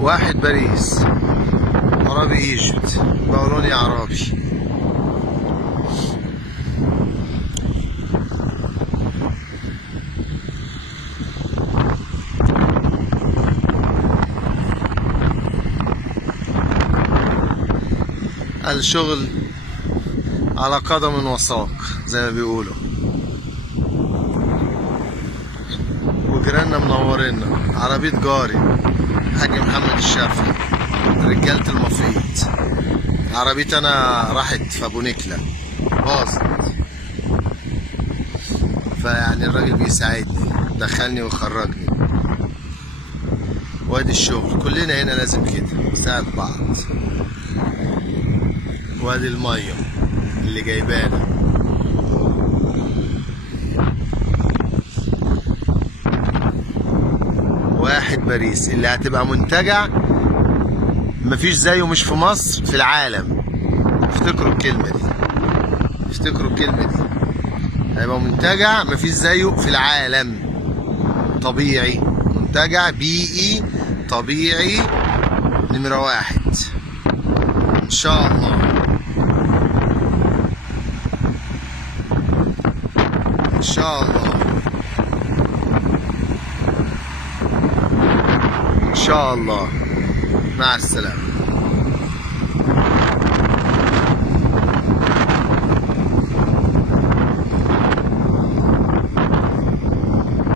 واحد باريس، عربي ايجيبت، بقولوني عربي. الشغل على قدم وساق زي ما بيقولوا، وجيراننا منورينا. عربية جاري حاج محمد الشافعي، رجالة المفيد. عربيتي انا راحت في ابو نكلة باظت، فيعني الراجل بيساعدني، دخلني وخرجني. وادي الشغل، كلنا هنا لازم كده نساعد بعض. وادي المية اللي جايبانا. واحد باريس اللي هتبقى منتجع مفيش زيه، مش في مصر، في العالم. افتكروا الكلمة دي، افتكروا الكلمة دي. هيبقى منتجع مفيش زيه في العالم، طبيعي، منتجع بيئي طبيعي نمرة واحد ان شاء الله. ان شاء الله، ان شاء الله. مع السلامة.